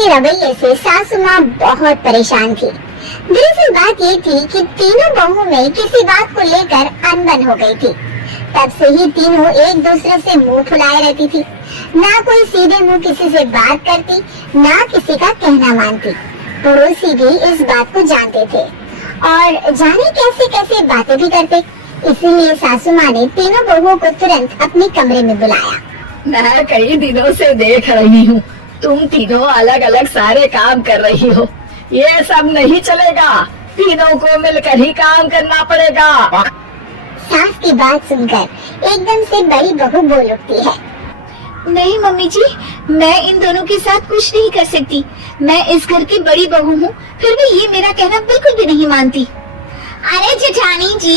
के रवैये से सासू माँ बहुत परेशान थी। दरअसल बात ये थी कि तीनों बहुओं में किसी बात को लेकर अनबन हो गई थी। तब से ही तीनों एक दूसरे से मुंह फुलाए रहती थी। ना कोई सीधे मुंह किसी से बात करती, ना किसी का कहना मानती। पड़ोसी भी इस बात को जानते थे और जाने कैसे कैसे बातें भी करते। इसीलिए सासू माँ ने तीनों बहुओं को तुरंत अपने कमरे में बुलाया। मैं कई दिनों से देख रही हूँ, तुम तीनों अलग अलग सारे काम कर रही हो। ये सब नहीं चलेगा, तीनों को मिलकर ही काम करना पड़ेगा। सास की बात सुनकर एकदम से बड़ी बहू बोल उठती है। नहीं मम्मी जी, मैं इन दोनों के साथ कुछ नहीं कर सकती। मैं इस घर की बड़ी बहू हूँ, फिर भी ये मेरा कहना बिल्कुल भी नहीं मानती। अरे जेठानी जी,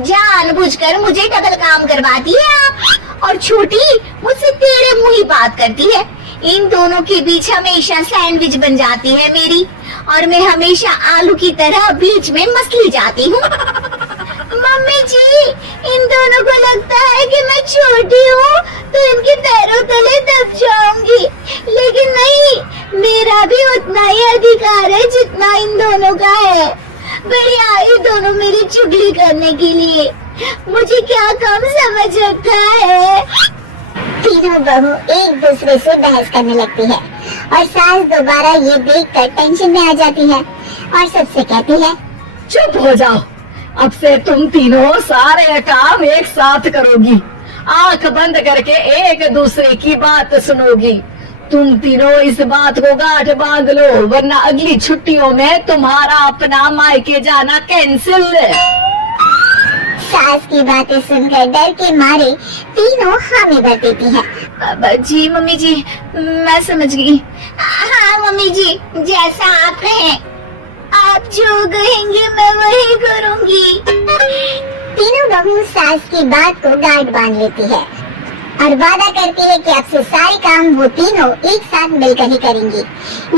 जानबूझकर मुझे डबल काम करवाती है आप, और छोटी मुझसे टेढ़े मुंह ही बात करती है। इन दोनों के बीच हमेशा सैंडविच बन जाती है मेरी, और मैं हमेशा आलू की तरह बीच में मसली जाती हूँ। मम्मी जी, इन दोनों को लगता है कि मैं छोटी हूँ तो इनके पैरों तले दब जाऊंगी, लेकिन नहीं, मेरा भी उतना ही अधिकार है जितना इन दोनों का है। बड़ी आई दोनों मेरी चुगली करने के लिए, मुझे क्या कम समझ रखा है। तीनों बहू एक दूसरे से बहस करने लगती है और सास दोबारा ये देखकर टेंशन में आ जाती है और सबसे कहती है, चुप हो जाओ, अब से तुम तीनों सारे काम एक साथ करोगी। आंख बंद करके एक दूसरे की बात सुनोगी। तुम तीनों इस बात को गांठ बांध लो, वरना अगली छुट्टियों में तुम्हारा अपना मायके जाना कैंसिल। सास की बातें सुनकर डर के मारे तीनों हामी भर देती है। जी मम्मी जी, मैं समझ गई। हाँ मम्मी जी, जैसा आप कहें, आप जो कहेंगे मैं वही करूँगी। तीनों बहू सास की बात को गांठ बांध लेती है और वादा करती है कि अब से सारे काम वो तीनों एक साथ मिलकर ही करेंगी।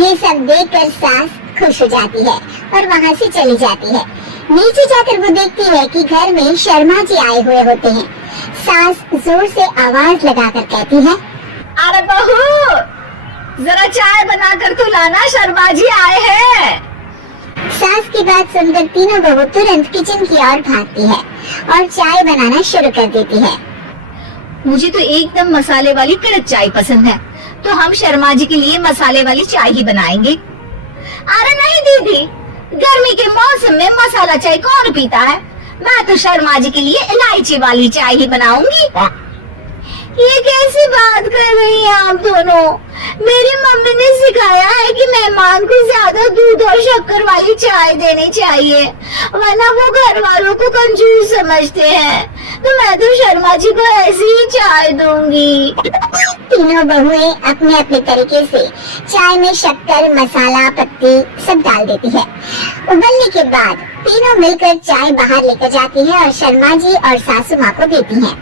ये सब देखकर सास खुश हो जाती है और वहाँ से चली जाती है। नीचे जाकर वो देखती है कि घर में शर्मा जी आए हुए होते हैं। सास जोर से आवाज लगाकर कहती है, अरे बहू, जरा चाय बनाकर तो लाना, शर्मा जी आए हैं। सास की बात सुनकर तीनों बहू तुरंत किचन की ओर भागती है और चाय बनाना शुरू कर देती है। मुझे तो एकदम मसाले वाली कड़क चाय पसंद है, तो हम शर्मा जी के लिए मसाले वाली चाय ही बनाएंगे। अरे नहीं दीदी, गर्मी के मौसम में मसाला चाय कौन पीता है? मैं तो शर्मा जी के लिए इलायची वाली चाय ही बनाऊंगी। ये कैसी बात कर रही हैं आप दोनों? मेरी मम्मी ने सिखाया है कि मेहमान को ज्यादा दूध और शक्कर वाली चाय देनी चाहिए, वरना वो घर वालों को कंजूस समझते हैं। तो मैं तो शर्मा जी को ऐसी ही चाय दूंगी। तीनों बहुएं अपने अपने तरीके से चाय में शक्कर, मसाला, पत्ती सब डाल देती है। उबलने के बाद तीनों मिलकर चाय बाहर लेकर जाती है और शर्मा जी और सासू माँ को देती है।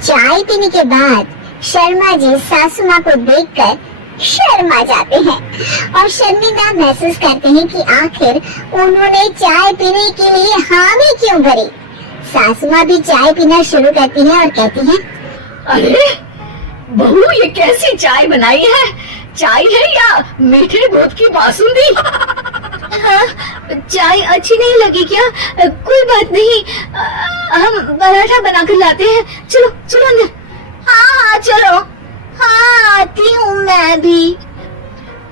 चाय पीने के बाद शर्मा जी सासू माँ को देखकर शर्मा जाते हैं और शर्मिंदा महसूस करते हैं कि आखिर उन्होंने चाय पीने के लिए हामी क्यों भरी। सासू माँ भी चाय पीना शुरू करती है और कहती है, अरे बहू, ये कैसी चाय बनाई है? चाय है या मीठे दूध की बासुंदी? हाँ, चाय अच्छी नहीं लगी क्या? कोई बात नहीं, हम पराठा बनाकर लाते हैं। चलो चलो अंदर। हाँ हाँ चलो। हाँ आती हूँ मैं भी।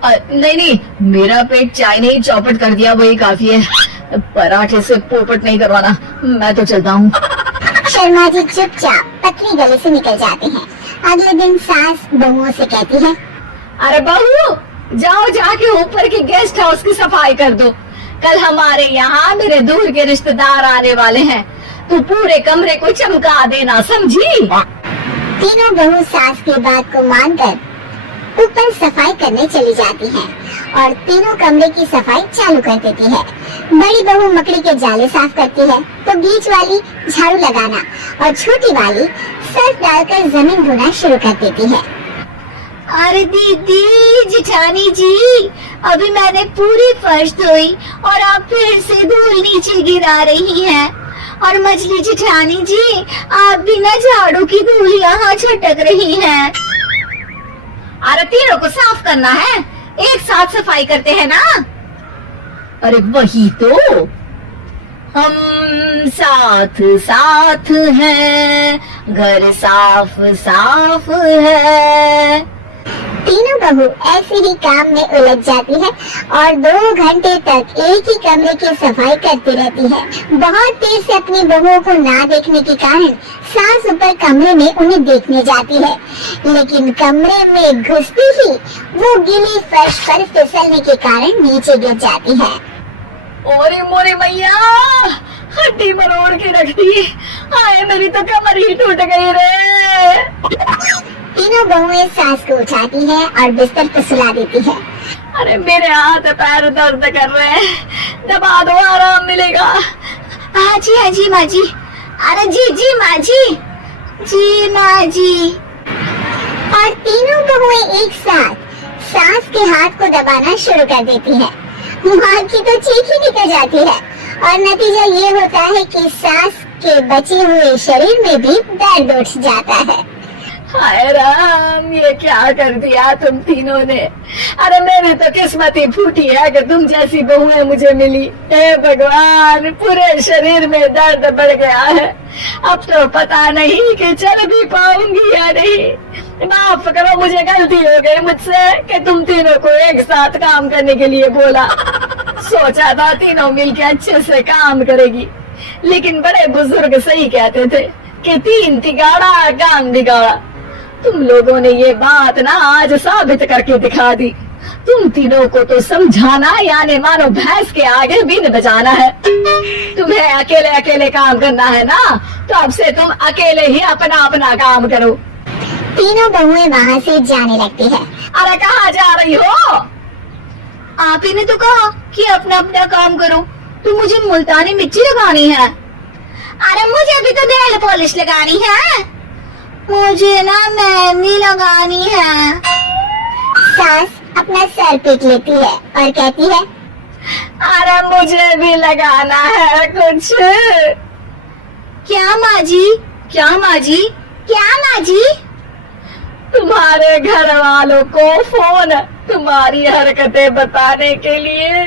नहीं नहीं, मेरा पेट चाय ने ही चौपट कर दिया, वही काफी है। पराठे से पोपट नहीं करवाना, मैं तो चलता हूँ। शर्मा जी चुपचाप पतली गली से निकल जाते हैं। अगले दिन सास बहुओं से कहती है, अरे बहू, जाओ जाके ऊपर के गेस्ट हाउस की सफाई कर दो। कल हमारे यहाँ मेरे दूर के रिश्तेदार आने वाले हैं, तो पूरे कमरे को चमका देना, समझी? तीनों बहू सास की बात को मानकर ऊपर सफाई करने चली जाती हैं और तीनों कमरे की सफाई चालू कर देती है। बड़ी बहू मकड़ी के जाले साफ करती है तो बीच वाली झाड़ू लगाना और छोटी वाली सर्फ डालकर जमीन धोना शुरू कर देती है। अरे दीदी, जेठानी जी, अभी मैंने पूरी फर्श धोई और आप फिर से धूल नीचे गिरा रही हैं। और मछली जेठानी जी, आप बिना झाड़ू की धूल यहाँ छटक रही हैं। अरे तीनों को साफ करना है, एक साथ सफाई करते हैं ना। अरे वही तो, हम साथ साथ हैं, घर साफ साफ है। तीनों बहू ऐसे ही काम में उलझ जाती है और 2 घंटे तक एक ही कमरे की सफाई करती रहती है। बहुत देर से अपनी बहुओं को ना देखने के कारण सास ऊपर कमरे में उन्हें देखने जाती है, लेकिन कमरे में घुसती ही वो गीली फर्श पर फिसलने के कारण नीचे गिर जाती है। ओरे मोरे मैया, हड्डी मरोड़ के रख दी। आए मेरी तो कमर ही टूट गई रे। तीनों बहुएं सास को उठाती है और बिस्तर पर सुला देती है। अरे मेरे हाथ पैर दर्द कर रहे हैं, दबा दो, आराम मिलेगा। हाँ जी माँ जी। अरे जी माँ जी माँ जी। और तीनों बहुएं एक साथ सास के हाथ को दबाना शुरू कर देती है। माँ की तो चीख ही निकल जाती है और नतीजा ये होता है कि सास के बचे हुए शरीर में भी दर्द उठ जाता है। हाय राम, ये क्या कर दिया तुम तीनों ने। अरे मेरी तो किस्मत ही फूटी है कि तुम जैसी बहुएं मुझे मिली। हे भगवान, पूरे शरीर में दर्द बढ़ गया है। अब तो पता नहीं कि चल भी पाऊंगी या नहीं। माफ करो, मुझे गलती हो गई मुझसे कि तुम तीनों को एक साथ काम करने के लिए बोला। सोचा था तीनों मिलके अच्छे से काम करेगी, लेकिन बड़े बुजुर्ग सही कहते थे कि 3 तिगाड़ा काम बिगाड़ा। तुम लोगों ने ये बात ना आज साबित करके दिखा दी। तुम तीनों को तो समझाना यानी मानो भैंस के आगे बीन बजाना है। तुम्हें अकेले अकेले काम करना है ना, तो अब से तुम अकेले ही अपना अपना काम करो। तीनों बहुएं वहाँ से जाने लगती है। अरे कहाँ जा रही हो? आप ही ने तो कहा कि अपना अपना काम करो, तो मुझे मुल्तानी मिर्ची लगानी है। अरे मुझे भी तो नेल पॉलिश लगानी है। मुझे ना मेहंदी लगानी है। सास अपना सर पीट लेती है और कहती है, अरे मुझे भी लगाना है कुछ। क्या माँ जी? क्या माँ जी? क्या माँ जी? तुम्हारे घर वालों को फोन तुम्हारी हरकतें बताने के लिए।